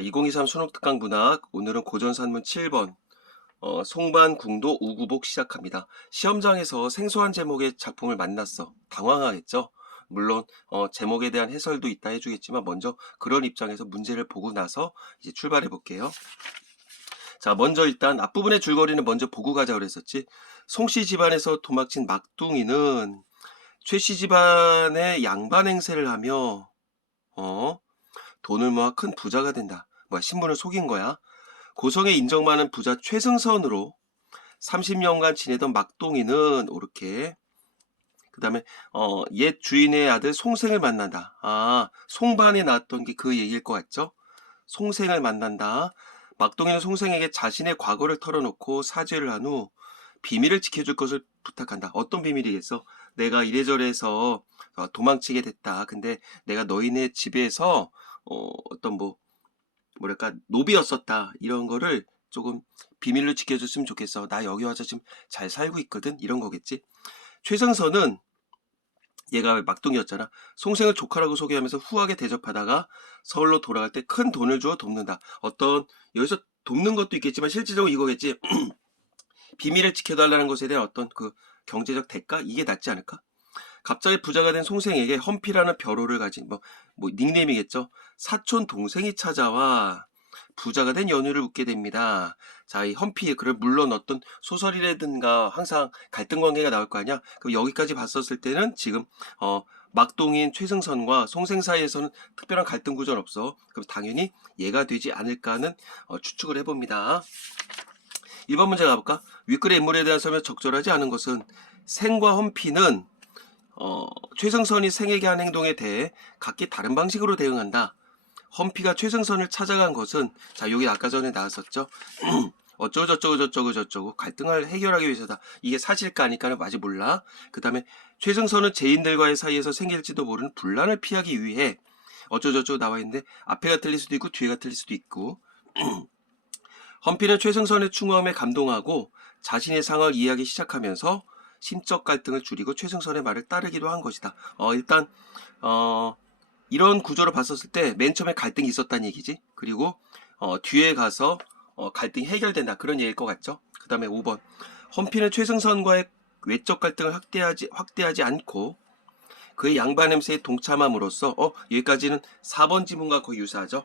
2023 수능특강 문학 오늘은 고전산문 7번 송반궁도 우구복 시작합니다. 시험장에서 생소한 제목의 작품을 만났어. 당황하겠죠? 물론 제목에 대한 해설도 있다 해주겠지만 먼저 그런 입장에서 문제를 보고 나서 이제 출발해 볼게요. 자, 먼저 일단 앞부분의 줄거리는 먼저 보고 가자 그랬었지. 송씨 집안에서 도망친 막둥이는 최씨 집안의 양반 행세를 하며 돈을 모아 큰 부자가 된다. 뭐야, 신분을 속인 거야. 고성에 인정 많은 부자 최승선으로 30년간 지내던 막동이는 이렇게 그 다음에 옛 주인의 아들 송생을 만난다. 송반에 나왔던 게 그 얘기일 것 같죠? 송생을 만난다. 막동이는 송생에게 자신의 과거를 털어놓고 사죄를 한 후 비밀을 지켜줄 것을 부탁한다. 어떤 비밀이겠어? 내가 이래저래해서 도망치게 됐다. 근데 내가 너희네 집에서 어떤 뭐랄까 노비였었다. 이런 거를 조금 비밀로 지켜줬으면 좋겠어. 나 여기 와서 지금 잘 살고 있거든. 이런 거겠지. 최승선은 얘가 막둥이였잖아. 송생을 조카라고 소개하면서 후하게 대접하다가 서울로 돌아갈 때 큰 돈을 주어 돕는다. 어떤 여기서 돕는 것도 있겠지만 실질적으로 이거겠지. 비밀을 지켜달라는 것에 대한 어떤 그 경제적 대가? 이게 낫지 않을까? 갑자기 부자가 된 송생에게 험피라는 벼로를 가진 뭐 닉네임이겠죠. 사촌 동생이 찾아와 부자가 된 연유를 묻게 됩니다. 자, 이 험피, 그걸 물론 어떤 소설이라든가 항상 갈등 관계가 나올 거 아니야? 그럼 여기까지 봤었을 때는 지금, 막동인 최승선과 송생 사이에서는 특별한 갈등 구조는 없어. 그럼 당연히 얘가 되지 않을까 하는 추측을 해봅니다. 1번 문제 가볼까? 윗글의 인물에 대한 설명 적절하지 않은 것은 생과 험피는 최승선이 생에게 한 행동에 대해 각기 다른 방식으로 대응한다. 험피가 최승선을 찾아간 것은 자 여기 아까 전에 나왔었죠. 어쩌고 갈등을 해결하기 위해서다. 이게 사실까 아닐까는 아직 몰라. 그 다음에 최승선은 죄인들과의 사이에서 생길지도 모르는 분란을 피하기 위해 어쩌고 나와 있는데 앞에가 틀릴 수도 있고 뒤에가 틀릴 수도 있고 험피는 최승선의 충엄에 감동하고 자신의 상황을 이해하기 시작하면서 심적 갈등을 줄이고 최승선의 말을 따르기도 한 것이다. 일단 이런 구조로 봤었을 때 맨 처음에 갈등이 있었다는 얘기지. 그리고 뒤에 가서 갈등이 해결된다. 그런 얘기일 것 같죠. 그 다음에 5번. 험피는 최승선과의 외적 갈등을 확대하지 않고 그의 양반 냄새에 동참함으로써 여기까지는 4번 지문과 거의 유사하죠.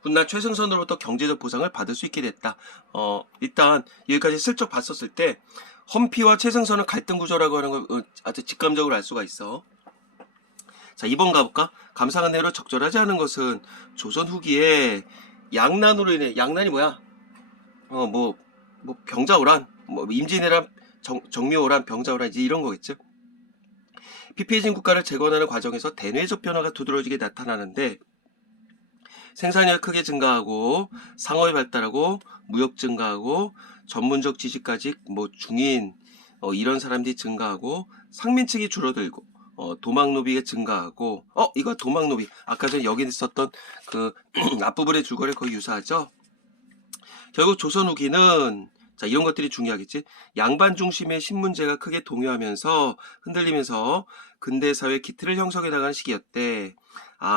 훗날 최승선으로부터 경제적 보상을 받을 수 있게 됐다. 일단 여기까지 슬쩍 봤었을 때 험피와 최승선은 갈등 구조라고 하는 걸 아주 직감적으로 알 수가 있어. 자, 2번 가볼까? 감상한 대로 적절하지 않은 것은 조선 후기에 양난으로 인해, 양난이 뭐야? 병자호란, 임진왜란, 정묘호란, 병자호란, 이제 이런 거겠죠? 피폐해진 국가를 재건하는 과정에서 대뇌적 변화가 두드러지게 나타나는데, 생산량이 크게 증가하고, 상업이 발달하고, 무역 증가하고, 전문적 지식까지 중인, 이런 사람들이 증가하고, 상민층이 줄어들고, 도망노비가 증가하고, 이거 도망노비. 아까 전에 여기 있었던 그 앞부분의 줄거리 거의 유사하죠? 결국 조선 후기는 자 이런 것들이 중요하겠지. 양반 중심의 신문제가 크게 동요하면서 흔들리면서 근대사회 기틀을 형성해 나가는 시기였대.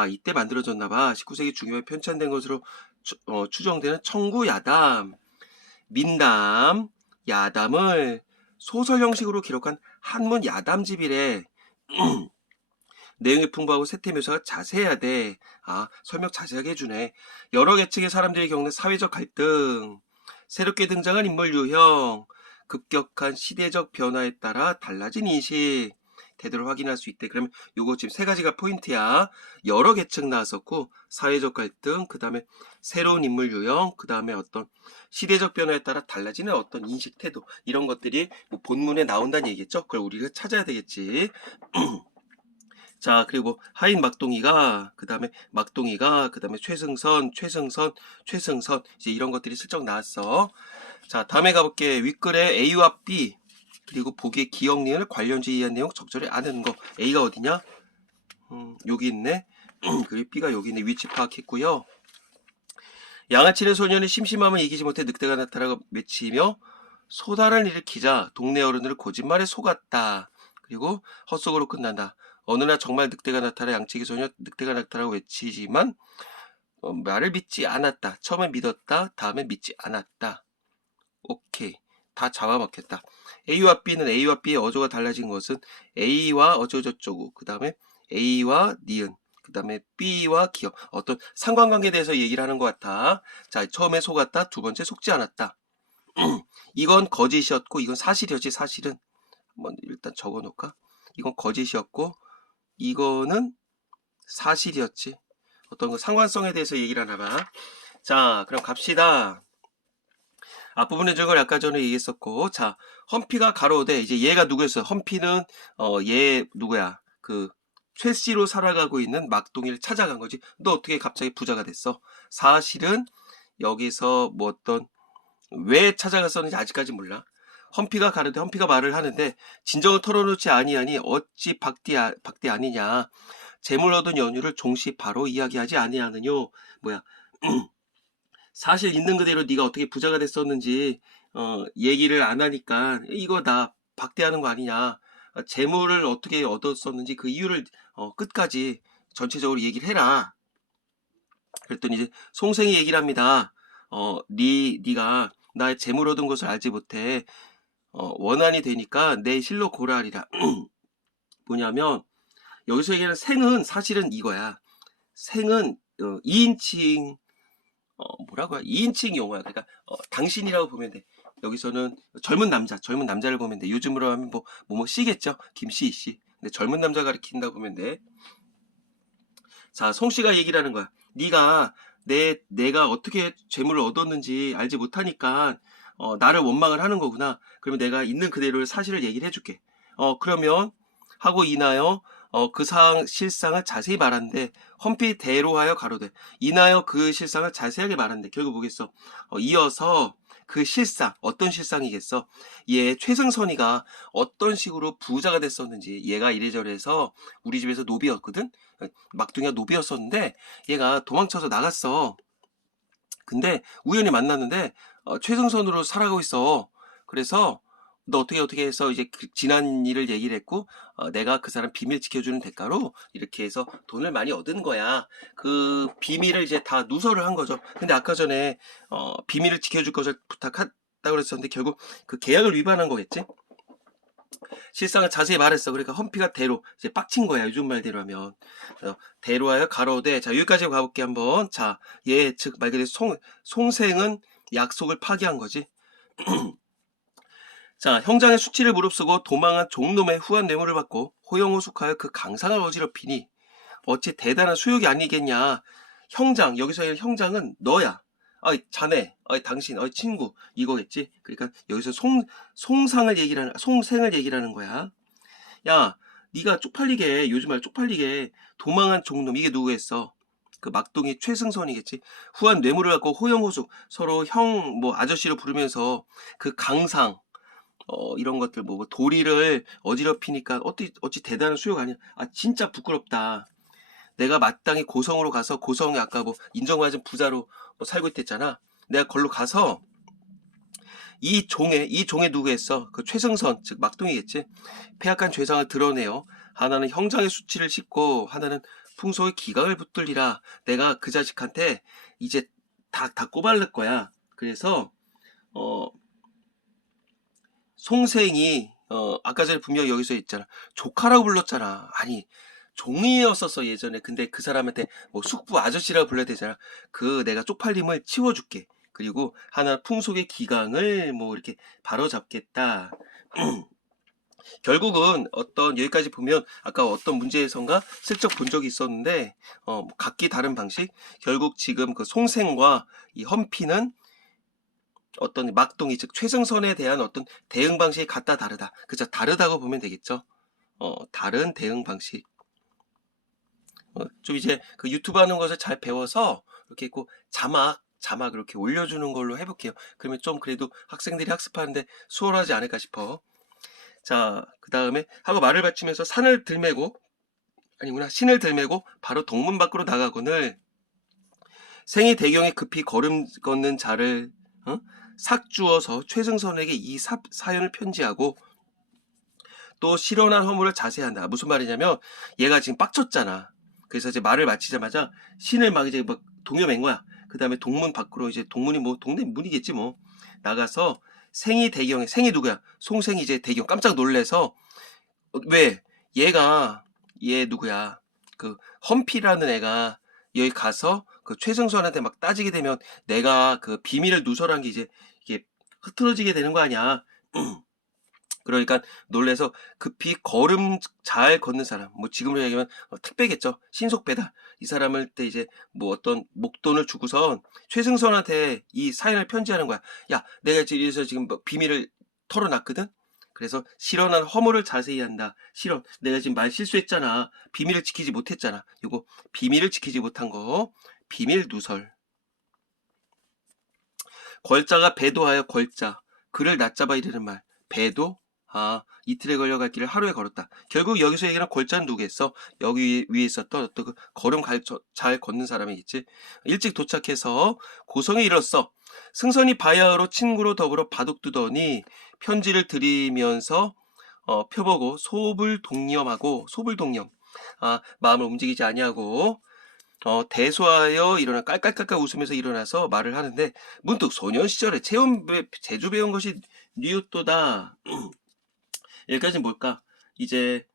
이때 만들어졌나봐. 19세기 중엽에 편찬된 것으로 추정되는 청구야담, 민담, 야담을 소설 형식으로 기록한 한문 야담집이래. 내용이 풍부하고 세태 묘사가 자세해야 돼. 설명 자세하게 해주네. 여러 계층의 사람들이 겪는 사회적 갈등, 새롭게 등장한 인물 유형, 급격한 시대적 변화에 따라 달라진 인식, 태도를 확인할 수 있대. 그러면 요거 지금 세 가지가 포인트야. 여러 계층 나왔었고, 사회적 갈등, 그 다음에 새로운 인물 유형, 그 다음에 어떤 시대적 변화에 따라 달라지는 어떤 인식, 태도, 이런 것들이 본문에 나온다는 얘기겠죠? 그걸 우리가 찾아야 되겠지. 자, 그리고 하인 막동이가, 그 다음에 최승선, 이제 이런 것들이 슬쩍 나왔어. 자, 다음에 가볼게. 윗글에 A와 B, 그리고 보기에 기억, 니을, 관련주에 의한 내용 적절히 아는 거. A가 어디냐? 여기 있네. 그리고 B가 여기 있네. 위치 파악했고요. 양아치는 소년이 심심함을 이기지 못해 늑대가 나타나고 외치며 소란을 일으키자 동네 어른들은 거짓말에 속았다. 그리고 헛속으로 끝난다. 어느 날 정말 늑대가 나타나 양치기 소년 늑대가 나타나고 외치지만 말을 믿지 않았다. 처음에 믿었다. 다음에 믿지 않았다. 오케이. 다 잡아먹겠다. A와 B는 A와 B의 어조가 달라진 것은 A와 어조저조고 그 다음에 A와 니은 그 다음에 B와 기억 어떤 상관관계에 대해서 얘기를 하는 것 같아. 자, 처음에 속았다. 두 번째 속지 않았다. 이건 거짓이었고 이건 사실이었지. 사실은 한번 일단 적어놓을까? 이건 거짓이었고 이거는 사실이었지. 어떤 그 상관성에 대해서 얘기를 하나 봐. 자, 그럼 갑시다. 앞부분의 적을 아까 전에 얘기했었고, 자, 험피가 가로되, 이제 얘가 누구였어요? 험피는, 얘 누구야? 그, 최씨로 살아가고 있는 막둥이를 찾아간 거지. 너 어떻게 갑자기 부자가 됐어? 사실은 여기서 뭐 어떤, 왜 찾아갔었는지 아직까지 몰라. 험피가 가로되, 험피가 말을 하는데, 진정을 털어놓지 아니하니, 어찌 박대 아니냐. 재물 얻은 연유를 종시 바로 이야기하지 아니하느뇨. 뭐야. 사실 있는 그대로 네가 어떻게 부자가 됐었는지 얘기를 안 하니까 이거 나 박대하는 거 아니냐. 재물을 어떻게 얻었었는지 그 이유를 끝까지 전체적으로 얘기를 해라. 그랬더니 이제 송생이 얘기를 합니다. 네가 나의 재물 얻은 것을 알지 못해. 원한이 되니까 내 실로 고라하리라. 뭐냐면 여기서 얘기하는 생은 사실은 이거야. 생은 2인칭 뭐라고요? 2인칭 용어야. 그러니까 당신이라고 보면 돼. 여기서는 젊은 남자를 보면 돼. 요즘으로 하면 뭐 씨겠죠? 김씨, 씨. 근데 젊은 남자 가리킨다 보면 돼. 자, 송씨가 얘기를 하는 거야. 네가 내가 어떻게 재물을 얻었는지 알지 못하니까 나를 원망을 하는 거구나. 그러면 내가 있는 그대로 사실을 얘기를 해줄게. 그러면 하고 인하여 그 실상을 자세히 말한대. 험피 대로하여 가로되 인하여 그 실상을 자세하게 말한대. 결국 뭐겠어? 이어서 그 실상 어떤 실상이겠어? 얘 최승선이가 어떤 식으로 부자가 됐었는지 얘가 이래저래해서 우리 집에서 노비였거든. 막둥이가 노비였었는데 얘가 도망쳐서 나갔어. 근데 우연히 만났는데 최승선으로 살아가고 있어. 그래서 너 어떻게 해서 이제 지난 일을 얘기를 했고 내가 그 사람 비밀 지켜주는 대가로 이렇게 해서 돈을 많이 얻은 거야. 그 비밀을 이제 다 누설을 한 거죠. 근데 아까 전에 비밀을 지켜줄 것을 부탁했다고 그랬었는데 결국 그 계약을 위반한 거겠지? 실상을 자세히 말했어. 그러니까 험피가 대로 이제 빡친 거야. 요즘 말대로 하면 대로하여 가로되. 자, 여기까지 가볼게 한번. 자, 얘 즉 말 그대로 송생은 약속을 파기한 거지. 자, 형장의 수치를 무릅쓰고 도망한 종놈의 후한 뇌물을 받고 호영호숙하여 그 강상을 어지럽히니 어찌 대단한 수욕이 아니겠냐. 형장, 여기서의 형장은 너야. 자네, 당신, 친구, 이거겠지. 그러니까 여기서 송생을 얘기를 하는 거야. 야, 네가 쪽팔리게, 요즘 말 쪽팔리게 도망한 종놈, 이게 누구겠어? 그 막둥이 최승선이겠지. 후한 뇌물을 갖고 호영호숙, 서로 형, 뭐 아저씨로 부르면서 그 강상, 이런 것들 뭐 도리를 어지럽히니까 어찌 대단한 수요가 아니야. 진짜 부끄럽다. 내가 마땅히 고성으로 가서 고성에 아까 뭐 인정받은 부자로 뭐 살고 있댔잖아. 내가 걸로 가서 이 종의 누구겠어? 그 최승선, 즉 막둥이겠지. 폐악한 죄상을 드러내요. 하나는 형장의 수치를 싣고 하나는 풍속의 기강을 붙들리라. 내가 그 자식한테 이제 다 꼬발릴 거야. 그래서 송생이 아까 전에 분명히 여기서 있잖아. 조카라고 불렀잖아. 아니 종이었었어 예전에. 근데 그 사람한테 뭐 숙부 아저씨라고 불러야 되잖아. 그 내가 쪽팔림을 치워줄게. 그리고 하나 풍속의 기강을 뭐 이렇게 바로잡겠다. 결국은 여기까지 보면 아까 어떤 문제에선가 슬쩍 본 적이 있었는데 각기 다른 방식. 결국 지금 그 송생과 이 험피는 어떤 막동이 즉 최승선에 대한 어떤 대응 방식이 같다 다르다. 그죠? 다르다고 보면 되겠죠. 다른 대응 방식. 좀 이제 그 유튜브 하는 것을 잘 배워서 이렇게 있고 자막 이렇게 올려주는 걸로 해볼게요. 그러면 좀 그래도 학생들이 학습하는데 수월하지 않을까 싶어. 자, 그 다음에 하고 말을 바치면서 신을 들매고 바로 동문 밖으로 나가거늘 생이 대경에 급히 걸음 걷는 자를 삭 주어서 최승선에게 이 사연을 편지하고 또 실현한 허물을 자세한다. 무슨 말이냐면 얘가 지금 빡쳤잖아. 그래서 이제 말을 마치자마자 신을 막 이제 막 동요맨 거야. 그 다음에 동문 밖으로 이제 동문이 뭐 동네 문이겠지 뭐 나가서 생이 대경에 생이 누구야? 송생이 이제 대경 깜짝 놀래서 왜 얘 누구야? 그 험피라는 애가 여기 가서 그 최승선한테 막 따지게 되면 내가 그 비밀을 누설한 게 이제 이게 흐트러지게 되는 거 아니야. 그러니까 놀래서 급히 걸음 잘 걷는 사람, 뭐 지금으로 얘기하면 택배겠죠. 신속 배달. 이 사람을 때 이제 뭐 어떤 목돈을 주고선 최승선한테 이 사연을 편지하는 거야. 야, 내가 이래서 지금 뭐 비밀을 털어놨거든. 그래서 실언한 허물을 자세히 한다. 실언. 내가 지금 말 실수했잖아. 비밀을 지키지 못했잖아. 요거 비밀을 지키지 못한 거. 비밀 누설. 걸자가 배도하여 걸자. 그를 낮잡아 이르는 말. 배도 이틀에 걸려갈 길을 하루에 걸었다. 결국 여기서 얘기하는 걸자는 누구겠어? 여기 위에 있었던 어떤 그 걸음 잘 걷는 사람이겠지. 일찍 도착해서 고성에 이르렀어. 승선이 바야흐로 친구로 더불어 바둑 두더니 편지를 드리면서 펴보고 소불동념. 마음을 움직이지 아니하고 대소하여 일어나 깔깔깔깔 웃으면서 일어나서 말을 하는데 문득 소년 시절에 제주 배운 것이 뉘우또다. 여기까지 뭘까? 이제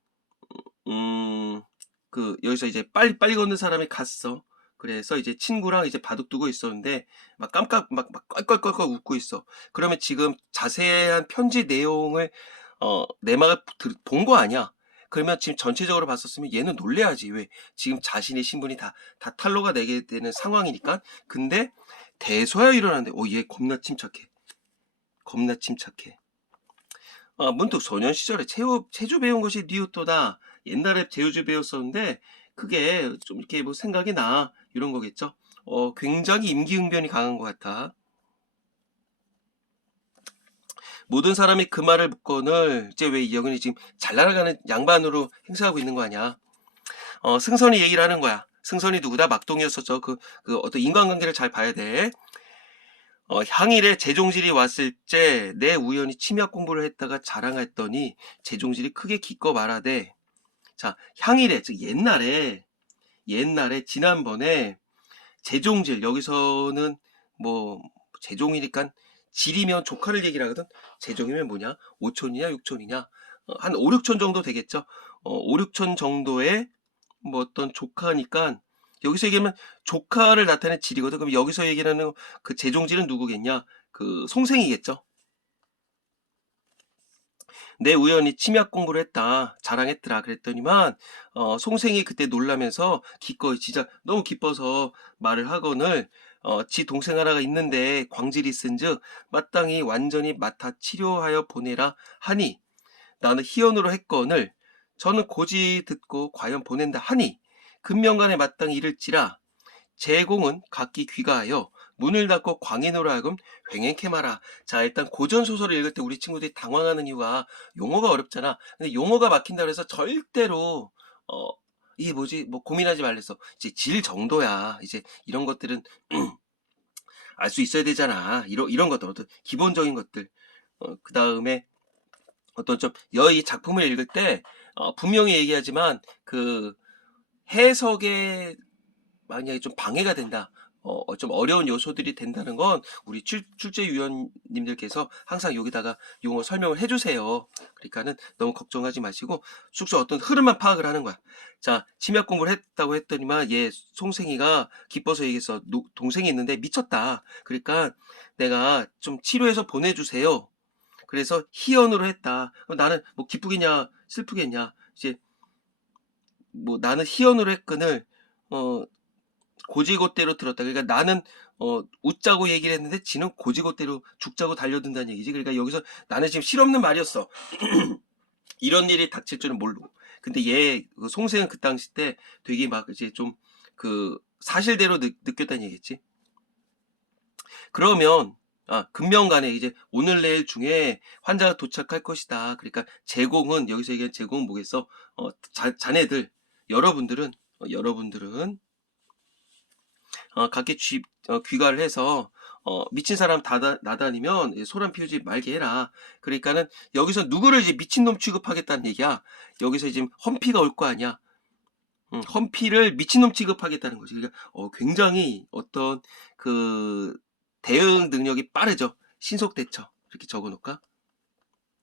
여기서 이제 빨리 걷는 사람이 갔어. 그래서 이제 친구랑 이제 바둑 두고 있었는데 막 껄껄껄껄 웃고 있어. 그러면 지금 자세한 편지 내용을 내막을 본 거 아니야? 그러면 지금 전체적으로 봤었으면 얘는 놀래야지. 왜? 지금 자신의 신분이 다 탄로가 되게 되는 상황이니까. 근데 대소하여 일어났는데 얘 겁나 침착해. 문득 소년 시절에 체조 배운 것이 뉘우또다. 옛날에 제주 배웠었는데 그게 좀 이렇게 뭐 생각이 나. 이런 거겠죠. 굉장히 임기응변이 강한 것 같아. 모든 사람이 그 말을 묻거늘 이제 왜 이영은이 지금 잘 날아가는 양반으로 행세하고 있는 거 아니야. 승선이 얘기를 하는 거야. 승선이 누구다? 막동이었었죠. 그 어떤 인간관계를 잘 봐야 돼. 향일에 재종질이 왔을 때 내 우연히 침약 공부를 했다가 자랑했더니 재종질이 크게 기꺼 말하되. 자, 향일에 즉 옛날에 지난번에 재종질 여기서는 뭐 재종이니까 질이면 조카를 얘기를 하거든. 재종이면 뭐냐? 5촌이냐 6촌이냐? 한 5, 6촌 정도 되겠죠. 5, 6촌 정도의 뭐 어떤 조카니까 여기서 얘기하면 조카를 나타낸 질이거든. 그럼 여기서 얘기하는 그 재종질은 누구겠냐? 그 송생이겠죠. 내 우연히 침약 공부를 했다. 자랑했더라. 그랬더니만 송생이 그때 놀라면서 기꺼이 진짜 너무 기뻐서 말을 하거늘 지 동생 하나가 있는데 광질이 쓴즉 마땅히 완전히 맡아 치료하여 보내라 하니 나는 희언으로 했거늘 저는 고지 듣고 과연 보낸다 하니 근명간에 마땅히 이를지라 제공은 각기 귀가하여 문을 닫고 광인으로 하여금 횡행케 마라. 자, 일단 고전 소설을 읽을 때 우리 친구들이 당황하는 이유가 용어가 어렵잖아. 근데 용어가 막힌다 그래서 절대로 이게 뭐지? 뭐 고민하지 말랬어. 이제 질 정도야. 이제 이런 것들은 알 수 있어야 되잖아. 이런 것들, 어떤 기본적인 것들. 그 다음에 어떤 좀 이 작품을 읽을 때 분명히 얘기하지만 그 해석에 만약에 좀 방해가 된다. 좀 어려운 요소들이 된다는 건 우리 출제위원님들께서 항상 여기다가 용어 설명을 해주세요. 그러니까는 너무 걱정하지 마시고 숙소 어떤 흐름만 파악을 하는 거야. 자, 심야 공부를 했다고 했더니만 얘 송생이가 기뻐서 얘기했어. 동생이 있는데 미쳤다. 그러니까 내가 좀 치료해서 보내주세요. 그래서 희언으로 했다. 그럼 나는 뭐 기쁘겠냐 슬프겠냐. 이제 뭐 나는 희언으로 했거늘 고지고대로 들었다. 그러니까 나는 웃자고 얘기를 했는데 지는 고지고대로 죽자고 달려든다는 얘기지. 그러니까 여기서 나는 지금 실없는 말이었어. 이런 일이 닥칠 줄은 모르고. 근데 그 송생은 그 당시 때 되게 막 이제 좀 그 사실대로 느꼈다는 얘기겠지. 그러면 금명간에 이제 오늘 내일 중에 환자가 도착할 것이다. 그러니까 제공은 여기서 얘기하는 제공은 뭐겠어? 자네들 여러분들은 각기 귀가를 해서 미친 사람 나다니면 소란 피우지 말게 해라. 그러니까는 여기서 누구를 이제 미친놈 취급하겠다는 얘기야. 여기서 지금 험피가 올 거 아니야. 헌피를 미친놈 취급하겠다는 거지. 그러니까 굉장히 어떤 그 대응 능력이 빠르죠. 신속 대처. 이렇게 적어놓을까?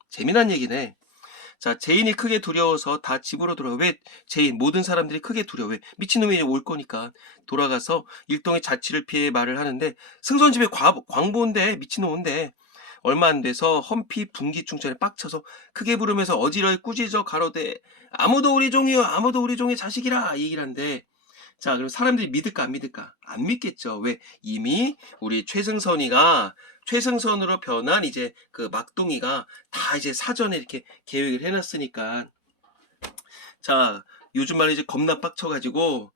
재미난 얘기네. 자, 제인이 크게 두려워서 다 집으로 돌아가. 왜 제인, 모든 사람들이 크게 두려워. 왜? 미친놈이 올 거니까. 돌아가서 일동의 자취를 피해 말을 하는데, 승선 집에 광보인데, 미친놈인데, 얼마 안 돼서 험피 분기 충전에 빡쳐서 크게 부르면서 어지러이 꾸짖어 가로되, 아무도 우리 종이요, 아무도 우리 종의 자식이라, 이 얘기를 한데, 자, 그럼 사람들이 믿을까, 안 믿을까? 안 믿겠죠. 왜? 이미 우리 최승선으로 변한 이제 그 막둥이가 다 이제 사전에 이렇게 계획을 해놨으니까. 자, 요즘 말로 이제 겁나 빡쳐가지고,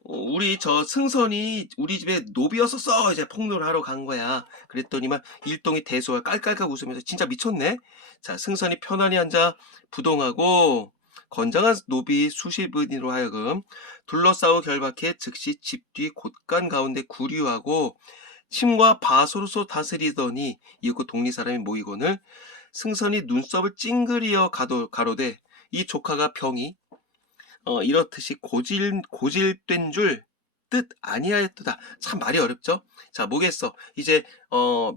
우리 저 승선이 우리 집에 노비였었어. 이제 폭로를 하러 간 거야. 그랬더니만 일동이 대소가 깔깔깔 웃으면서 진짜 미쳤네. 자, 승선이 편안히 앉아 부동하고 건장한 노비 수십인으로 하여금 둘러싸고 결박해 즉시 집 뒤 곳간 가운데 구류하고 침과 바소로서 다스리더니 이윽고 동리 사람이 모이거늘 승선이 눈썹을 찡그리어 가로되 이 조카가 병이 이렇듯이 고질된 줄 뜻 아니하였도다. 참 말이 어렵죠? 자, 뭐겠어. 이제,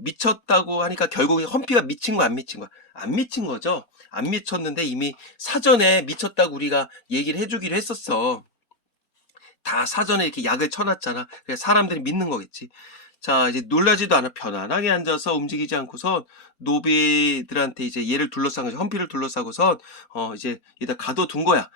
미쳤다고 하니까 결국에 헌피가 미친 거 안 미친 거야? 안 미친 거죠? 안 미쳤는데 이미 사전에 미쳤다고 우리가 얘기를 해주기로 했었어. 다 사전에 이렇게 약을 쳐놨잖아. 그래서 사람들이 믿는 거겠지. 자, 이제 놀라지도 않아. 편안하게 앉아서 움직이지 않고선 노비들한테 이제 얘를 둘러싼 거지. 헌피를 둘러싸고선, 이제 여기다 가둬둔 거야.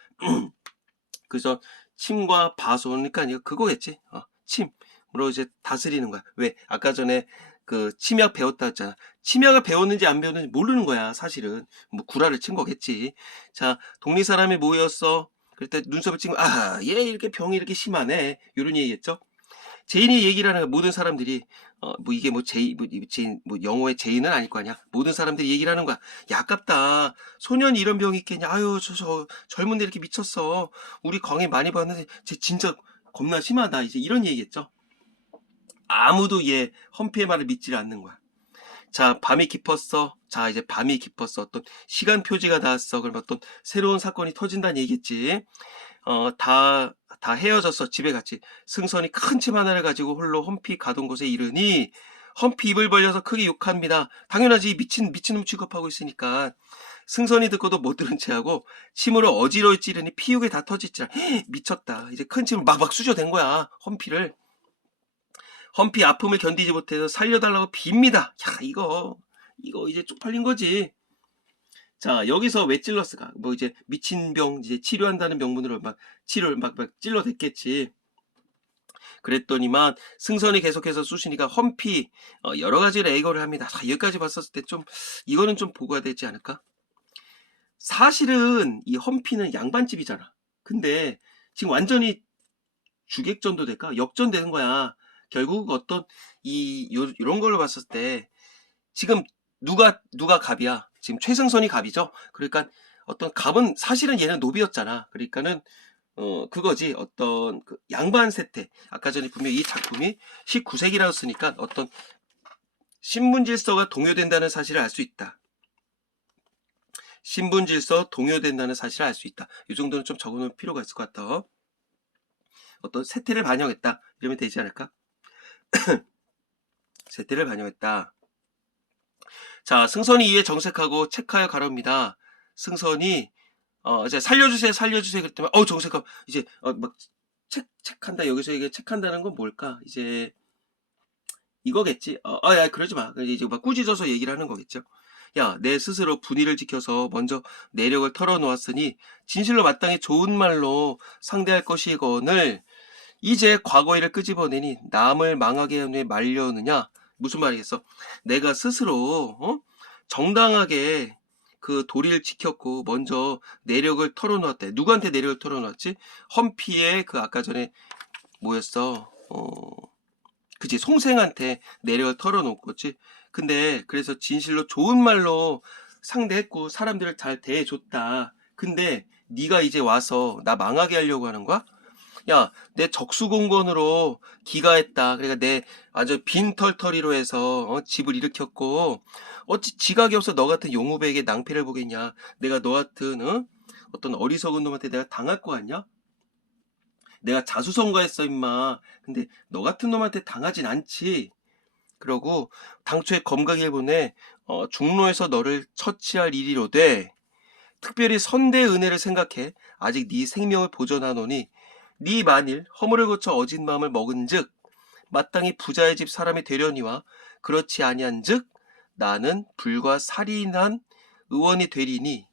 그래서 침과 바소, 그러니까 이거 그거겠지. 침으로 이제 다스리는 거야. 왜? 아까 전에 그 침약 배웠다 했잖아. 침약을 배웠는지 안 배웠는지 모르는 거야. 사실은 뭐 구라를 친 거겠지. 자, 독리 사람이 모였어. 그때 눈썹을 찍고 얘 이렇게 병이 이렇게 심하네. 이런 얘기겠죠. 제인이 얘기를 하는 거야. 모든 사람들이 뭐 이게 뭐 제인 뭐 영어의 제인은 아닐 거 아니야. 모든 사람들이 얘기를 하는 거야. 야, 아깝다. 소년이 이런 병이 있겠냐. 아유, 저 젊은데 이렇게 미쳤어. 우리 광해 많이 봤는데 쟤 진짜 겁나 심하다. 이제 이런 얘기겠죠. 아무도 얘 헌피의 말을 믿지를 않는 거야. 자, 밤이 깊었어. 자, 이제 밤이 깊었어. 어떤 시간 표지가 닿았어. 그러면 어떤 새로운 사건이 터진다는 얘기겠지. 다 헤어졌어. 집에 갔지. 승선이 큰 침 하나를 가지고 홀로 험피 가던 곳에 이르니 험피 입을 벌려서 크게 욕합니다. 당연하지. 미친놈 취급하고 있으니까. 승선이 듣고도 못 들은 채하고 침으로 어지러이 찌르니 피육에 다 터지지라. 미쳤다. 이제 큰 침을 막막 쑤셔댄 거야. 험피를. 험피 아픔을 견디지 못해서 살려달라고 빕니다. 야, 이거 이제 쪽팔린 거지. 자, 여기서 왜 찔렀을까? 뭐 이제 미친 병 이제 치료한다는 명분으로 막 치료를 막 찔러댔겠지. 그랬더니만 승선이 계속해서 쑤시니까 험피 여러 가지를 애거를 합니다. 자, 여기까지 봤었을 때 좀 이거는 좀 보고야 되지 않을까? 사실은 이 험피는 양반집이잖아. 근데 지금 완전히 주객전도 될까? 역전되는 거야. 결국 어떤 이런 걸로 봤을 때 지금 누가 갑이야? 지금 최승선이 갑이죠. 그러니까 어떤 갑은 사실은 얘는 노비였잖아. 그러니까는 그거지. 어떤 그 양반 세태. 아까 전에 분명히 이 작품이 19세기라고 쓰니까 어떤 신분 질서가 동요된다는 사실을 알 수 있다. 신분 질서 동요된다는 사실을 알 수 있다. 이 정도는 좀 적어놓을 필요가 있을 것 같아. 어떤 세태를 반영했다. 이러면 되지 않을까? 세태를 반영했다. 자, 승선이 이에 정색하고 체크하여 가렵니다. 승선이 이제 살려주세요 그랬더니 정색하고 이제 막 체크한다. 여기서 이게 체크한다는 건 뭘까? 이제 이거겠지. 야, 그러지 마. 이제 막 꾸짖어서 얘기를 하는 거겠죠. 야, 내 스스로 분의를 지켜서 먼저 내력을 털어놓았으니 진실로 마땅히 좋은 말로 상대할 것이거늘 이제 과거 일을 끄집어내니 남을 망하게 하는 데 말려느냐? 무슨 말이겠어? 내가 스스로 정당하게 그 도리를 지켰고 먼저 내력을 털어놓았대. 누구한테 내력을 털어놓았지? 험피의 그 아까 전에 뭐였어? 그치, 송생한테 내력을 털어놓았지. 근데 그래서 진실로 좋은 말로 상대했고 사람들을 잘 대해줬다. 근데 네가 이제 와서 나 망하게 하려고 하는 거야? 야, 내 적수공건으로 기가했다. 그러니까 내 아주 빈털터리로 해서 집을 일으켰고 어찌 지각이 없어 너 같은 용우백의 낭패를 보겠냐. 내가 너 같은 어떤 어리석은 놈한테 내가 당할 거 같냐? 내가 자수성가했어 임마. 근데 너 같은 놈한테 당하진 않지. 그러고 당초에 검각일본에 중로에서 너를 처치할 일이로되 특별히 선대의 은혜를 생각해 아직 네 생명을 보존하노니 네 만일 허물을 고쳐 어진 마음을 먹은즉 마땅히 부자의 집 사람이 되려니와 그렇지 아니한즉 나는 불과 살인한 의원이 되리니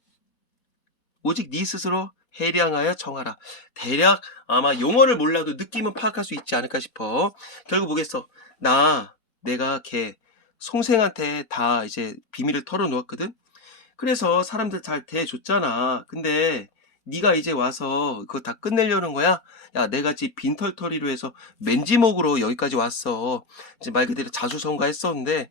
오직 네 스스로 해량하여 정하라. 대략 아마 용어를 몰라도 느낌은 파악할 수 있지 않을까 싶어. 결국 뭐겠어? 내가 걔 송생한테 다 이제 비밀을 털어놓았거든. 그래서 사람들 잘 대해줬잖아. 근데 네가 이제 와서 그거 다 끝내려는 거야? 야, 내가 지금 빈털터리로 해서 맨지먹으로 여기까지 왔어. 이제 말 그대로 자수성가했었는데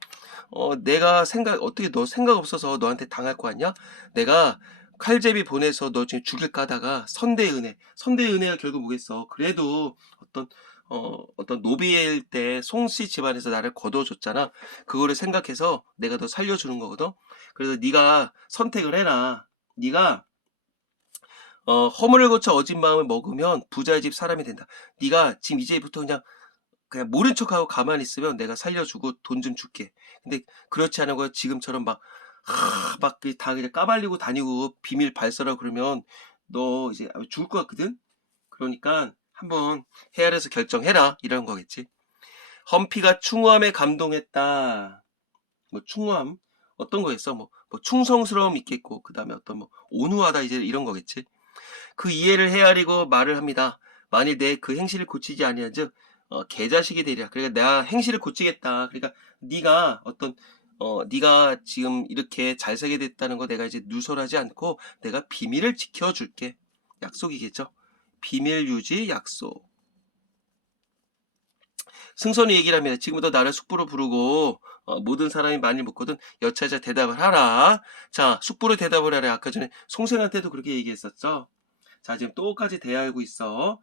내가 어떻게 너 생각 없어서 너한테 당할 거 아니야? 내가 칼제비 보내서 너 지금 죽일 까다가 선대의 은혜가 결국 뭐겠어? 그래도 어떤 노비일 때 송씨 집안에서 나를 거둬줬잖아. 그거를 생각해서 내가 너 살려주는 거거든. 그래서 네가 선택을 해라. 네가 허물을 고쳐 어진 마음을 먹으면 부자의 집 사람이 된다. 네가 지금 이제부터 그냥 모른 척하고 가만히 있으면 내가 살려주고 돈 좀 줄게. 근데 그렇지 않고 지금처럼 다 그냥 까발리고 다니고 비밀 발설하고 그러면 너 이제 죽을 것 같거든? 그러니까 한번 헤아려서 결정해라. 이런 거겠지. 험피가 충후함에 감동했다. 뭐 충후함? 어떤 거겠어? 뭐 충성스러움 있겠고, 그 다음에 어떤 온후하다 이제 이런 거겠지. 그 이해를 헤아리고 말을 합니다. 만일 내 그 행실을 고치지 아니한즉 개자식이 되리라. 그러니까 내가 행실을 고치겠다. 그러니까 네가 지금 이렇게 잘 살게 됐다는 거 내가 이제 누설하지 않고 내가 비밀을 지켜줄게. 약속이겠죠. 비밀 유지 약속. 승선이 얘기를 합니다. 지금부터 나를 숙부로 부르고 모든 사람이 많이 묻거든 여차자 대답을 하라. 자, 숙부로 대답을 하라. 아까 전에 송생한테도 그렇게 얘기했었죠. 자, 지금 똑같이 대하고 있어.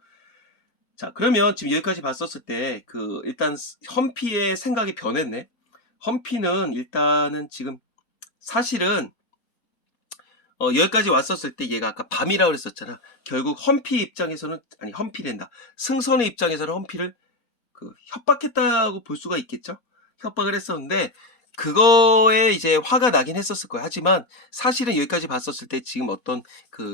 자, 그러면 지금 여기까지 봤었을 때 일단 험피의 생각이 변했네. 험피는 일단은 지금 사실은 여기까지 왔었을 때 얘가 아까 밤이라고 그랬었잖아. 결국 험피 입장에서는 아니 험피된다. 승선의 입장에서는 험피를 협박했다고 볼 수가 있겠죠. 협박을 했었는데 그거에 이제 화가 나긴 했었을 거야. 하지만 사실은 여기까지 봤었을 때 지금 어떤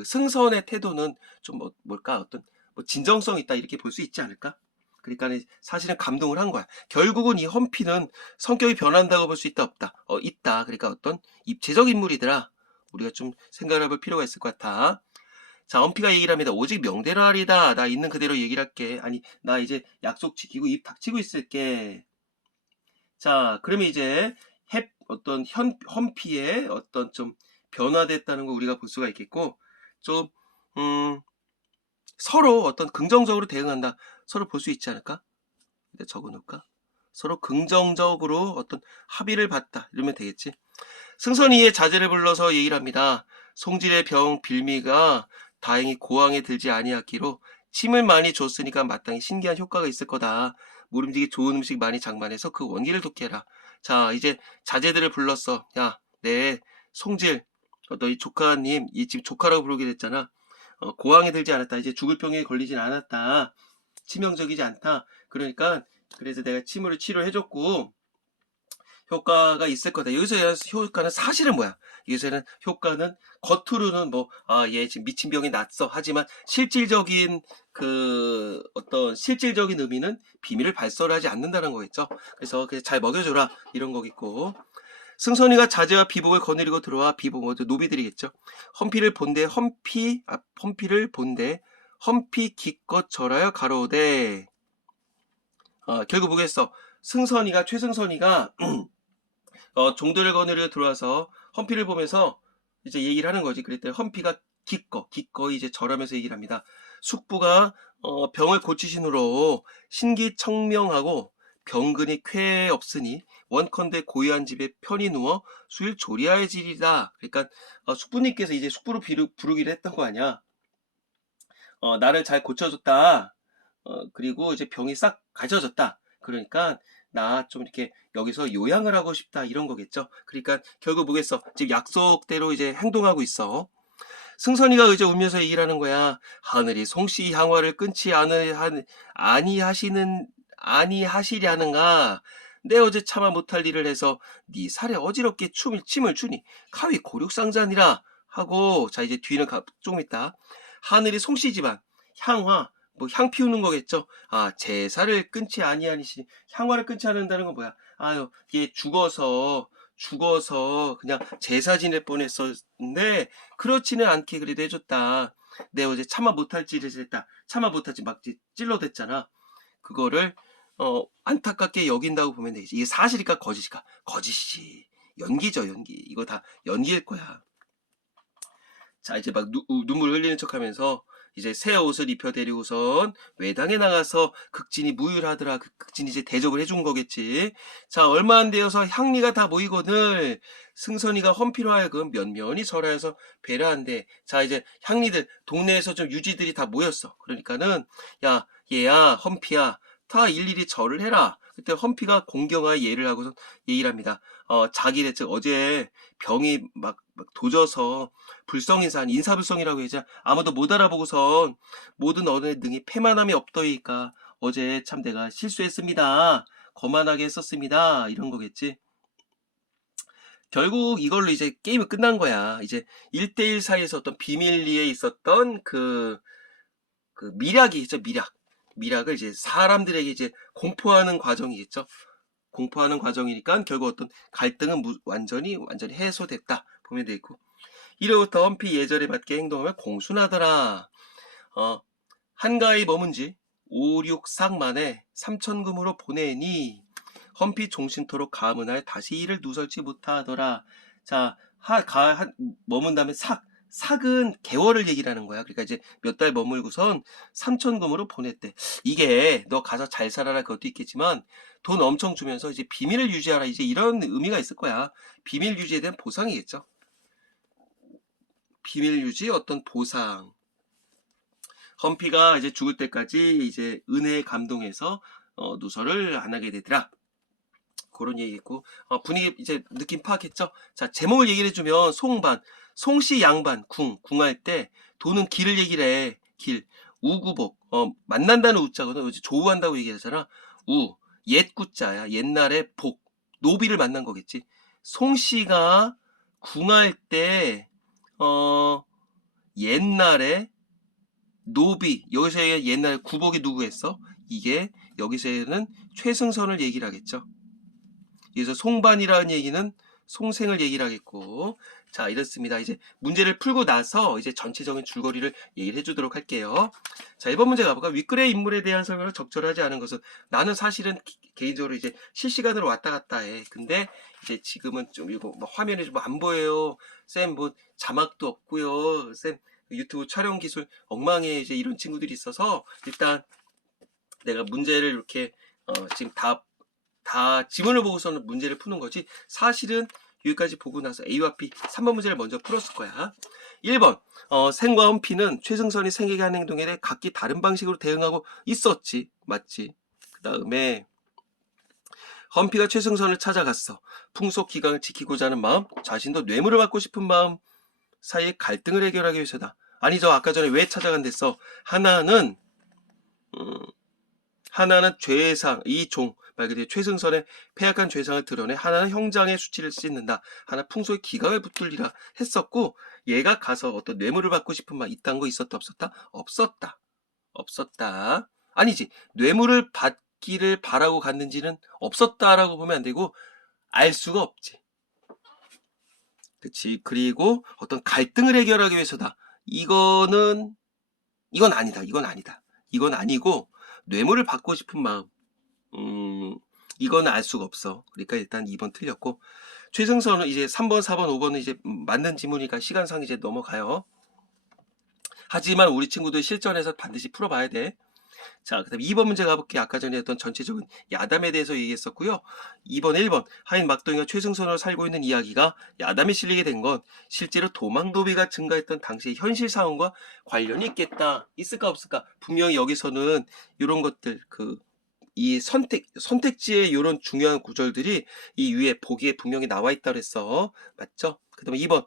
승선의 태도는 좀 뭘까 어떤 진정성 있다 이렇게 볼 수 있지 않을까? 그러니까 사실은 감동을 한 거야. 결국은 이 험피는 성격이 변한다고 볼 수 있다 없다. 있다. 그러니까 어떤 입체적 인물이더라. 우리가 좀 생각을 해볼 필요가 있을 것 같아. 자, 엄피가 얘기를 합니다. 오직 명대로 하리다. 나 있는 그대로 얘기를 할게. 아니, 나 이제 약속 지키고 입 닥치고 있을게. 자, 그러면 이제 험피의 어떤 좀 변화됐다는 거 우리가 볼 수가 있겠고, 좀, 서로 어떤 긍정적으로 대응한다. 서로 볼 수 있지 않을까? 내가 적어 놓을까? 서로 긍정적으로 어떤 합의를 봤다. 이러면 되겠지. 승선이의 자제를 불러서 얘기를 합니다. 송질의 병 빌미가 다행히 고항에 들지 아니하기로 침을 많이 줬으니까 마땅히 신기한 효과가 있을 거다. 모름지기 좋은 음식 많이 장만해서 그 원기를 돋게 해라. 자, 이제 자제들을 불렀어. 야, 내 송질, 너희 조카님, 이 지금 조카라고 부르게 됐잖아. 고항에 들지 않았다. 이제 죽을 병에 걸리진 않았다. 치명적이지 않다. 그러니까 그래서 내가 침으로 치료해줬고 효과가 있을 거다. 여기서 효과는 사실은 뭐야? 여기서는 효과는 겉으로는 얘 지금 미친 병이 났어. 하지만 실질적인 어떤 실질적인 의미는 비밀을 발설하지 않는다는 거겠죠. 그래서 그냥 잘 먹여줘라. 이런 거겠고. 승선이가 자제와 비복을 거느리고 들어와 비복 노비들이겠죠. 험피를 본데 험피 기껏 절하여 가로되 결국 뭐겠어? 최승선이가 종들을 거느려 들어와서 험피를 보면서 이제 얘기를 하는 거지. 그랬더니 험피가 기꺼이 이제 절하면서 얘기를 합니다. 숙부가 병을 고치신으로 신기청명하고 병근이 쾌 없으니 원컨대 고요한 집에 편히 누워 수일 조리하여지리다. 그러니까 숙부님께서 이제 숙부로 부르기로 했던 거 아니야. 나를 잘 고쳐줬다. 그리고 이제 병이 싹 가져졌다. 그러니까 나 좀 이렇게 여기서 요양을 하고 싶다 이런 거겠죠. 그러니까 결국 뭐겠어? 지금 약속대로 이제 행동하고 있어. 승선이가 이제 울면서 얘기를 하는 거야. 하늘이 송씨 향화를 끊지 아니하시려는가. 내 어제 차마 못할 일을 해서 네 살에 어지럽게 침을 주니 가위 고륙상자니라 하고, 자 이제 뒤는 조금 있다. 하늘이 송씨지만 향화, 뭐 향 피우는 거겠죠. 아, 제사를 끊지 아니하니시. 향화를 끊지 않는다는 건 뭐야? 아유, 얘 죽어서 그냥 제사 지낼 뻔했었는데 그렇지는 않게 그래도 해줬다. 내 어제 차마 못할 짓을 했다. 차마 못하지 막 찔러댔잖아. 그거를 안타깝게 여긴다고 보면 되겠지. 이게 사실일까 거짓일까? 거짓이. 연기죠, 연기. 이거 다 연기일 거야. 자, 이제 막 눈물 흘리는 척 하면서 이제 새 옷을 입혀 데리고선 외당에 나가서 극진이 무율하더라. 극진이 이제 대접을 해준 거겠지. 자, 얼마 안 되어서 향리가 다 모이거늘 승선이가 험피로 하여금 면면이 절하여서 배려한대. 자, 이제 향리들, 동네에서 좀 유지들이 다 모였어. 그러니까는, 야, 얘야, 험피야, 다 일일이 절을 해라. 그때 험피가 공경하여 예를 하고서 얘기를 합니다. 자기네 즉 어제 병이 막 도져서 불성인산, 인사불성이라고 해야지, 아무도 못 알아보고선 모든 어른의 능히 패만함이 없더이까 어제 참 내가 실수했습니다. 거만하게 했었습니다. 이런 거겠지. 결국 이걸로 이제 게임은 끝난 거야. 이제 1대1 사이에서 어떤 비밀리에 있었던 그 미략이 있죠, 미략을 이제 사람들에게 이제 공포하는 과정이겠죠. 공포하는 과정이니까 결국 어떤 갈등은 완전히 해소됐다 보면 되고, 이로부터 험피 예절에 맞게 행동하면 공순하더라. 한가히 머문 지 5-6삭 만에 3천금으로 보내니 험피 종신토록 가문하여 다시 이를 누설치 못하더라. 자, 머문 다음에 삭은 개월을 얘기를 하는 거야. 그러니까 이제 몇 달 머물고선 3천금으로 보냈대. 이게 너 가서 잘 살아라 그것도 있겠지만 돈 엄청 주면서 이제 비밀을 유지하라, 이제 이런 의미가 있을 거야. 비밀 유지에 대한 보상이겠죠. 비밀 유지, 어떤 보상. 험피가 이제 죽을 때까지 이제 은혜에 감동해서 누설을 안 하게 되더라. 그런 얘기겠고, 분위기 이제 느낌 파악했죠? 자, 제목을 얘기를 해주면 송반, 송씨 양반, 궁할 때 도는 길을 얘기를 해. 길, 우구복, 만난다는 우자거든. 조우한다고 얘기하잖아. 옛 구자야. 옛날에 복, 노비를 만난 거겠지. 송씨가 궁할 때 옛날에 노비, 여기서 옛날 구복이 누구 했어? 이게 여기서는 최승선을 얘기를 하겠죠. 그래서 송반이라는 얘기는 송생을 얘기를 하겠고, 자, 이렇습니다. 이제 문제를 풀고 나서 이제 전체적인 줄거리를 얘기를 해주도록 할게요. 자, 1번 문제 가볼까? 윗글의 인물에 대한 설명을 적절하지 않은 것은, 나는 사실은 개인적으로 이제 실시간으로 왔다 갔다 해. 근데 이제 지금은 좀 이거 뭐 화면이 좀 안 보여요. 쌤 뭐 자막도 없고요. 쌤 유튜브 촬영 기술 엉망해. 이제 이런 친구들이 있어서 일단 내가 문제를 이렇게 지금 다 지문을 보고서는 문제를 푸는 거지, 사실은 여기까지 보고 나서 A와 B 3번 문제를 먼저 풀었을 거야. 1번 생과 험피는 최승선이 생에게 한 행동에 대해 각기 다른 방식으로 대응하고 있었지. 맞지? 그 다음에 험피가 최승선을 찾아갔어. 풍속 기강을 지키고자 하는 마음, 자신도 뇌물을 받고 싶은 마음 사이에 갈등을 해결하기 위해서다. 아니죠. 아까 전에 왜 찾아간댔어? 하나는 죄상, 말 그대로 최승선의 폐악한 죄상을 드러내, 하나는 형장의 수치를 씻는다, 하나 풍속의 기강을 붙들리라 했었고, 얘가 가서 어떤 뇌물을 받고 싶은 말 이딴 거 있었다 없었다? 없었다. 아니지, 뇌물을 받기를 바라고 갔는지는 없었다라고 보면 안 되고 알 수가 없지. 그치. 그리고 어떤 갈등을 해결하기 위해서다, 이건 아니다. 이건 아니고 뇌물을 받고 싶은 마음, 이건 알 수가 없어. 그러니까 일단 2번 틀렸고, 최승선은 이제 3번, 4번, 5번은 이제 맞는 지문이니까 시간상 이제 넘어가요. 하지만 우리 친구들 실전에서 반드시 풀어봐야 돼. 자, 그 다음에 2번 문제 가볼게요. 아까 전에 했던 전체적인 야담에 대해서 얘기했었고요. 2번, 1번 하인 막동이가 최승선으로 살고 있는 이야기가 야담에 실리게 된 건 실제로 도망도비가 증가했던 당시의 현실 상황과 관련이 있겠다. 있을까 없을까? 분명히 여기서는 이런 것들, 이 선택지의 이런 중요한 구절들이 이 위에 보기에 분명히 나와 있다 그랬어. 맞죠? 그 다음에 2번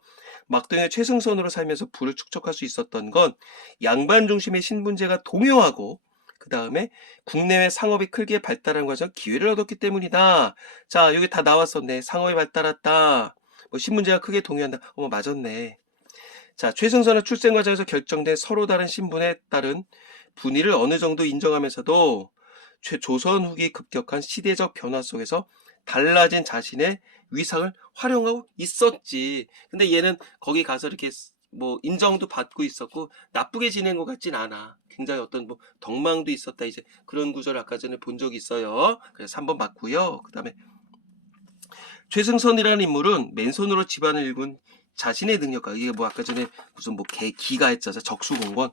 막동의 최승선으로 살면서 부를 축적할 수 있었던 건 양반 중심의 신분제가 동요하고 그 다음에 국내외 상업이 크게 발달한 과정 기회를 얻었기 때문이다. 자, 여기 다 나왔었네. 상업이 발달했다. 뭐 신분제가 크게 동요한다. 어머, 맞았네. 자, 최승선의 출생 과정에서 결정된 서로 다른 신분에 따른 분위를 어느 정도 인정하면서도 조선 후기 급격한 시대적 변화 속에서 달라진 자신의 위상을 활용하고 있었지. 근데 얘는 거기 가서 이렇게 뭐 인정도 받고 있었고 나쁘게 지낸 것 같진 않아. 굉장히 어떤 뭐 덕망도 있었다. 이제 그런 구절을 아까 전에 본 적이 있어요. 그래서 3번 맞고요. 그 다음에 최승선이라는 인물은 맨손으로 집안을 일군 자신의 능력과 이게 뭐 아까 전에 무슨 뭐 기가 했잖아. 적수공권.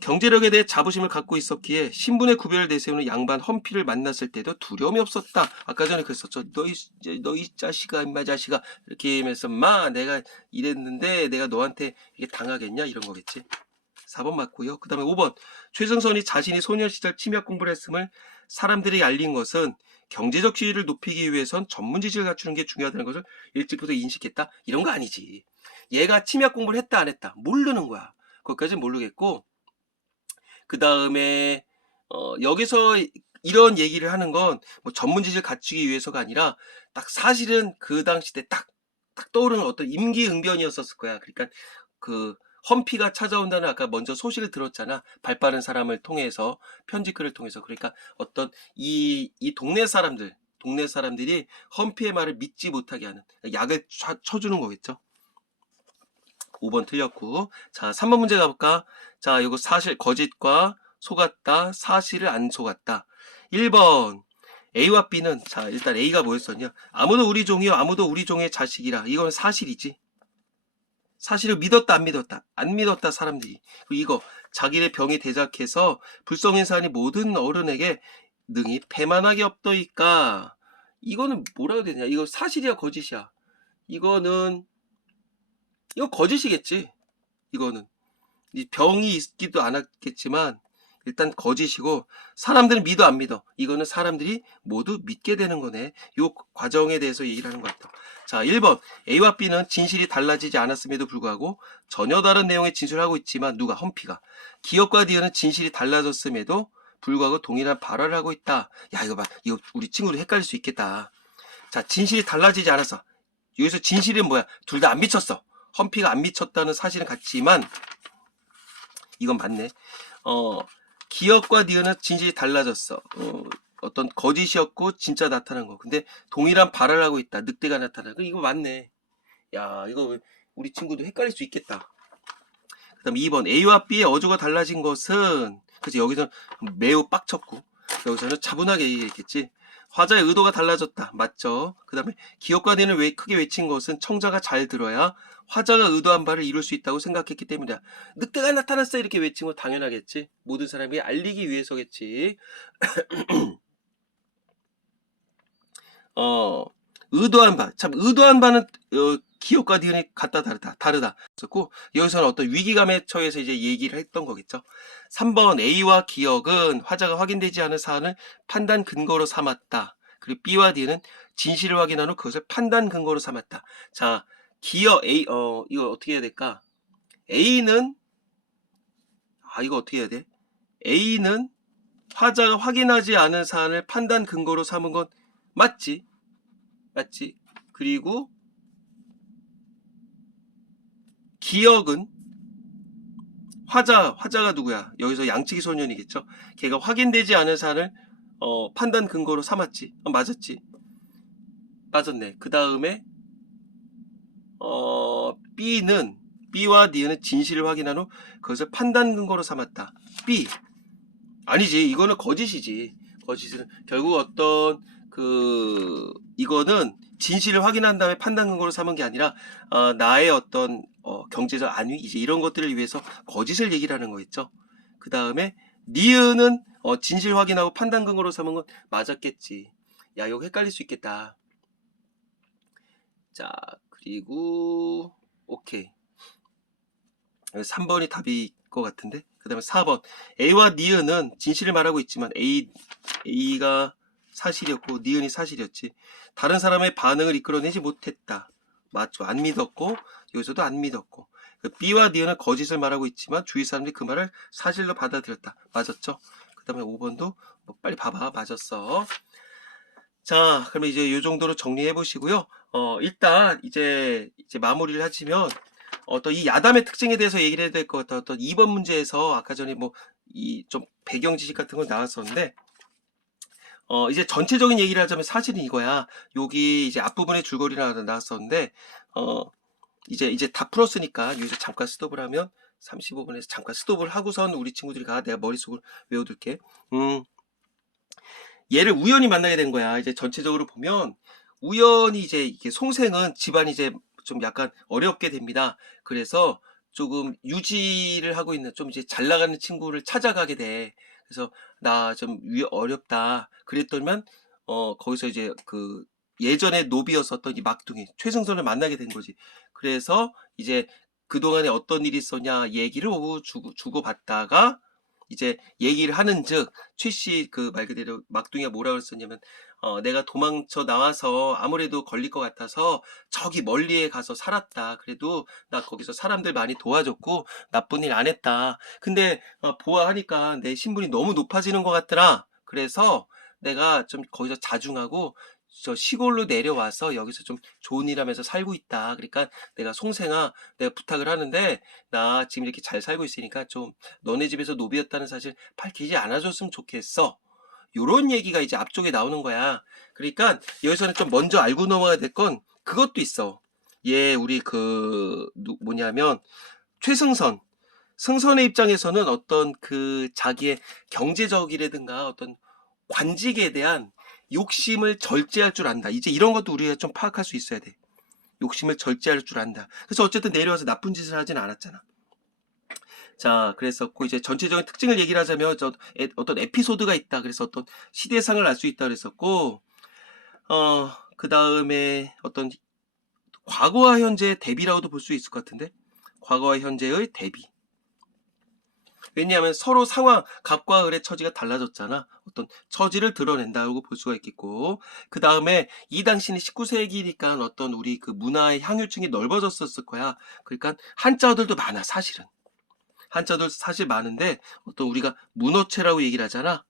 경제력에 대해 자부심을 갖고 있었기에 신분의 구별을 내세우는 양반 험피를 만났을 때도 두려움이 없었다. 아까 전에 그랬었죠. 너희 자식아, 임마 자식아 이렇게 하면서 마 내가 이랬는데 내가 너한테 이게 당하겠냐 이런 거겠지. 4번 맞고요. 그 다음에 5번 최승선이 자신이 소년 시절 침약 공부를 했음을 사람들이 알린 것은 경제적 지위를 높이기 위해선 전문 지식을 갖추는 게 중요하다는 것을 일찍부터 인식했다. 이런 거 아니지. 얘가 침약 공부를 했다 안 했다 모르는 거야. 거기까지는 모르겠고 그 다음에 여기서 이런 얘기를 하는 건 뭐 전문 지식을 갖추기 위해서가 아니라 딱 사실은 그 당시 때 딱 떠오르는 어떤 임기응변이었었을 거야. 그러니까 그 험피가 찾아온다는 아까 먼저 소식을 들었잖아. 발 빠른 사람을 통해서 편지글을 통해서 그러니까 어떤 이 동네 사람들이 험피의 말을 믿지 못하게 하는 약을 쳐주는 거겠죠. 5번 틀렸고 자 3번 문제 가볼까. 자 이거 사실 거짓과 속았다 사실을 안 속았다. 1번 A와 B는 자 일단 A가 뭐였었냐. 아무도 우리 종이요 아무도 우리 종의 자식이라. 이건 사실이지. 사실을 믿었다 안 믿었다 안 믿었다 사람들이. 그리고 이거 자기의 병이 대작해서 불성인사하니 모든 어른에게 능히 패만하게 없더이까. 이거는 뭐라 해야 되냐. 이거 사실이야 거짓이야. 이거 거짓이겠지. 이거는 이 병이 있기도 않았겠지만 일단 거짓이고 사람들은 믿어 안 믿어. 이거는 사람들이 모두 믿게 되는 거네. 요 과정에 대해서 얘기를 하는 것 같아. 자 1번 A와 B는 진실이 달라지지 않았음에도 불구하고 전혀 다른 내용의 진술을 하고 있지만 누가 험피가 기업과 디어는 진실이 달라졌음에도 불구하고 동일한 발언을 하고 있다. 야 이거 봐. 이거 우리 친구도 헷갈릴 수 있겠다. 자 진실이 달라지지 않았어. 여기서 진실은 뭐야. 둘 다 안 미쳤어. 험피가 안 미쳤다는 사실은 같지만 이건 맞네. 기억과 니은은 진실이 달라졌어. 어떤 거짓이었고 진짜 나타난 거. 근데 동일한 발언을 하고 있다. 늑대가 나타나고 이거 맞네. 야 이거 우리 친구도 헷갈릴 수 있겠다. 그 다음 2번 A와 B의 어조가 달라진 것은 그치 여기서는 매우 빡쳤고 여기서는 차분하게 얘기했겠지. 화자의 의도가 달라졌다. 맞죠? 그 다음에 기억과 니는 왜 크게 외친 것은 청자가 잘 들어야 화자가 의도한 바를 이룰 수 있다고 생각했기 때문이다. 늑대가 나타났어 이렇게 외친 건 당연하겠지. 모든 사람이 알리기 위해서겠지. 의도한 바. 참 의도한 바는 기억과 니은이 같다 다르다. 그랬고 여기서는 어떤 위기감에 처해서 이제 얘기를 했던 거겠죠. 3번 A와 기억은 화자가 확인되지 않은 사안을 판단 근거로 삼았다. 그리고 B와 D는 진실을 확인한 후 그것을 판단 근거로 삼았다. 자, 기억 A 이거 어떻게 해야 될까? A는 이거 어떻게 해야 돼? A는 화자가 확인하지 않은 사안을 판단 근거로 삼은 건 맞지? 그리고 기억은 화자가 누구야? 여기서 양치기 소년이겠죠? 걔가 확인되지 않은 사안을 판단 근거로 삼았지. 맞았지? 맞았네. 그 다음에 B와 D는 진실을 확인한 후 그것을 판단 근거로 삼았다. B 아니지. 이거는 거짓이지. 거짓은 결국 어떤 이거는 진실을 확인한 다음에 판단 근거로 삼은 게 아니라 나의 어떤 경제적 안위 이제 이런 것들을 위해서 거짓을 얘기를 하는 거겠죠. 그 다음에 니은은 진실 확인하고 판단 근거로 삼은 건 맞았겠지. 야 이거 헷갈릴 수 있겠다. 자 그리고 오케이 3번이 답일 것 같은데. 그 다음에 4번 A와 니은은 진실을 말하고 있지만 A가 사실이었고 니은이 사실이었지. 다른 사람의 반응을 이끌어내지 못했다. 맞죠. 안 믿었고 여기서도 안 믿었고 그 B와 니은은 거짓을 말하고 있지만 주위 사람들이 그 말을 사실로 받아들였다. 맞았죠? 그 다음에 5번도 뭐 빨리 봐봐. 맞았어. 자, 그러면 이제 이 정도로 정리해 보시고요. 일단 이제 마무리를 하시면 어떤 이 야담의 특징에 대해서 얘기를 해야 될 것 같아. 어떤 2번 문제에서 아까 전에 뭐 이 좀 배경 지식 같은 거 나왔었는데 이제 전체적인 얘기를 하자면 사실은 이거야. 여기 이제 앞부분에 줄거리 나왔었는데 이제 다 풀었으니까 여기서 잠깐 스톱을 하면 35분에서 잠깐 스톱을 하고선 우리 친구들이 내가 머릿속으로 외워둘게. 얘를 우연히 만나게 된 거야. 이제 전체적으로 보면 우연히 이제 이게 송생은 집안이 이제 좀 약간 어렵게 됩니다. 그래서 조금 유지를 하고 있는 좀 이제 잘 나가는 친구를 찾아가게 돼. 그래서 나 좀 어렵다. 그랬더니만 거기서 이제 그 예전에 노비였었던 이 막둥이 최승선을 만나게 된 거지. 그래서 이제 그동안에 어떤 일이 있었냐 얘기를 주고받다가 이제 얘기를 하는즉 최씨 그 말 그대로 막둥이가 뭐라 그랬었냐면 내가 도망쳐 나와서 아무래도 걸릴 것 같아서 저기 멀리에 가서 살았다. 그래도 나 거기서 사람들 많이 도와줬고 나쁜 일 안 했다. 근데 보아하니까 내 신분이 너무 높아지는 것 같더라. 그래서 내가 좀 거기서 자중하고 저 시골로 내려와서 여기서 좀 좋은 일 하면서 살고 있다. 그러니까 내가 송생아 내가 부탁을 하는데 나 지금 이렇게 잘 살고 있으니까 좀 너네 집에서 노비였다는 사실 밝히지 않아줬으면 좋겠어. 요런 얘기가 이제 앞쪽에 나오는 거야. 그러니까 여기서는 좀 먼저 알고 넘어가야 될 건 그것도 있어. 얘 우리 뭐냐면 최승선. 승선의 입장에서는 어떤 그 자기의 경제적이라든가 어떤 관직에 대한 욕심을 절제할 줄 안다. 이제 이런 것도 우리가 좀 파악할 수 있어야 돼. 욕심을 절제할 줄 안다. 그래서 어쨌든 내려와서 나쁜 짓을 하진 않았잖아. 자, 그랬었고 이제 전체적인 특징을 얘기를 하자면 어떤 에피소드가 있다. 그래서 어떤 시대상을 알 수 있다 그랬었고 그 다음에 어떤 과거와 현재의 대비라고도 볼 수 있을 것 같은데 과거와 현재의 대비. 왜냐하면 서로 상황, 갑과 을의 처지가 달라졌잖아. 어떤 처지를 드러낸다고 볼 수가 있겠고 그 다음에 이 당시는 19세기니까 어떤 우리 그 문화의 향유층이 넓어졌었을 거야. 그러니까 한자어들도 많아 사실은. 한자도 사실 많은데 어떤 우리가 문어체라고 얘기를 하잖아.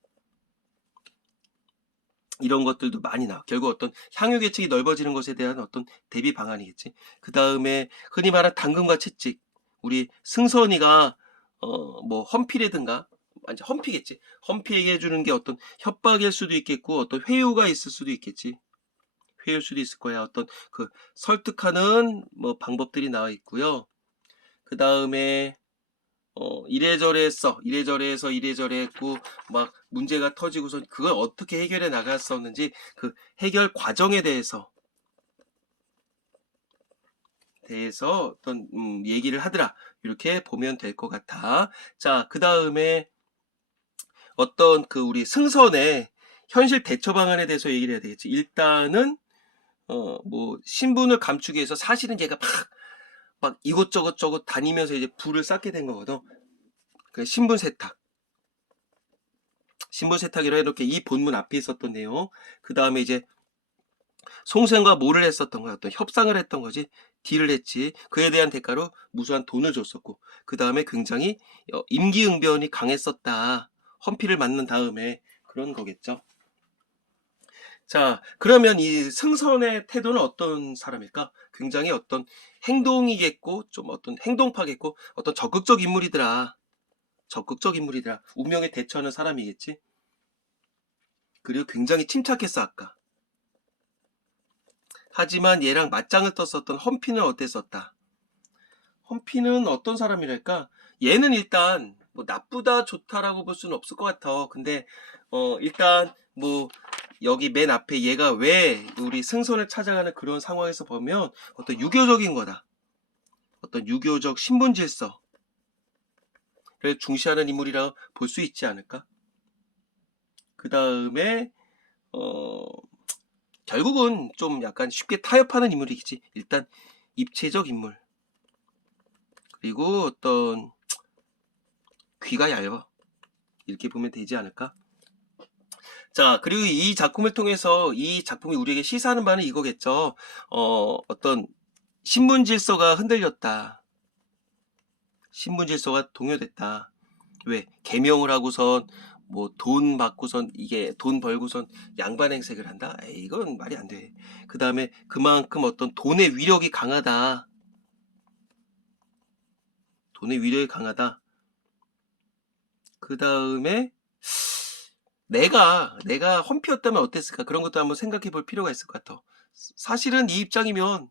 이런 것들도 많이 나와. 결국 어떤 향유 계층이 넓어지는 것에 대한 어떤 대비 방안이겠지. 그 다음에 흔히 말하는 당근과 채찍. 우리 승선이가 뭐 험피라든가 완전 험피겠지. 험피에게 해주는 게 어떤 협박일 수도 있겠고 어떤 회유가 있을 수도 있겠지. 회유일 수도 있을 거야. 어떤 그 설득하는 뭐 방법들이 나와 있고요. 그 다음에 이래저래 했어. 이래저래 해서 이래저래 했고, 막 문제가 터지고서 그걸 어떻게 해결해 나갔었는지 그 해결 과정에 대해서 어떤, 얘기를 하더라. 이렇게 보면 될 것 같아. 자, 그 다음에 어떤 그 우리 승선의 현실 대처 방안에 대해서 얘기를 해야 되겠지. 일단은, 뭐, 신분을 감추기 위해서 사실은 걔가 막 이곳저곳 다니면서 이제 부를 쌓게 된 거거든. 그 신분 세탁. 신분 세탁이라 이렇게 이 본문 앞에 있었던 내용. 그 다음에 이제 송생과 뭐를 했었던 거야? 어떤 협상을 했던 거지. 딜을 했지. 그에 대한 대가로 무수한 돈을 줬었고. 그 다음에 굉장히 임기응변이 강했었다. 헌피를 맞는 다음에 그런 거겠죠. 자, 그러면 이 승선의 태도는 어떤 사람일까? 굉장히 어떤 행동이겠고, 좀 어떤 행동파겠고, 어떤 적극적 인물이더라. 적극적 인물이더라. 운명에 대처하는 사람이겠지. 그리고 굉장히 침착했어, 아까. 하지만 얘랑 맞짱을 떴었던 험피는 어땠었다? 험피는 어떤 사람이랄까? 얘는 일단 뭐 나쁘다 좋다라고 볼 수는 없을 것 같아. 근데 일단 뭐 여기 맨 앞에 얘가 왜 우리 승선을 찾아가는 그런 상황에서 보면 어떤 유교적인 거다. 어떤 유교적 신분 질서를 중시하는 인물이라 볼 수 있지 않을까? 그 다음에 결국은 좀 약간 쉽게 타협하는 인물이겠지. 일단 입체적 인물. 그리고 어떤 귀가 얇아. 이렇게 보면 되지 않을까? 자, 그리고 이 작품을 통해서 이 작품이 우리에게 시사하는 바는 이거겠죠. 어떤 신분 질서가 흔들렸다. 신분 질서가 동요됐다. 왜? 개명을 하고선 뭐 돈 받고선 이게 돈 벌고선 양반 행색을 한다? 에이, 이건 말이 안 돼. 그 다음에 그만큼 어떤 돈의 위력이 강하다. 돈의 위력이 강하다. 그 다음에 내가 험피였다면 어땠을까? 그런 것도 한번 생각해 볼 필요가 있을 것 같아. 사실은 이 입장이면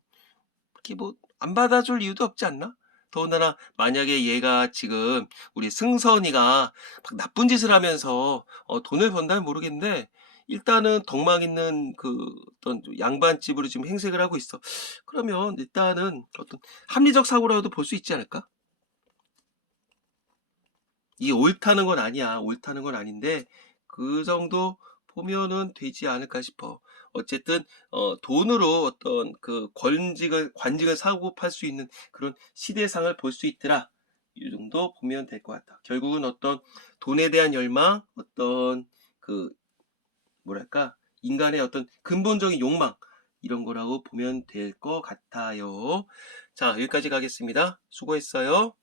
이렇게 뭐 안 받아줄 이유도 없지 않나? 더군다나 만약에 얘가 지금 우리 승선이가 막 나쁜 짓을 하면서 돈을 번다면 모르겠는데 일단은 덕망 있는 그 어떤 양반집으로 지금 행색을 하고 있어. 그러면 일단은 어떤 합리적 사고라도 볼 수 있지 않을까? 이게 옳다는 건 아니야. 옳다는 건 아닌데 그 정도 보면은 되지 않을까 싶어. 어쨌든 돈으로 어떤 그 관직을 사고 팔 수 있는 그런 시대상을 볼 수 있더라. 이 정도 보면 될 것 같아. 결국은 어떤 돈에 대한 열망, 어떤 그 뭐랄까 인간의 어떤 근본적인 욕망 이런 거라고 보면 될 것 같아요. 자, 여기까지 가겠습니다. 수고했어요.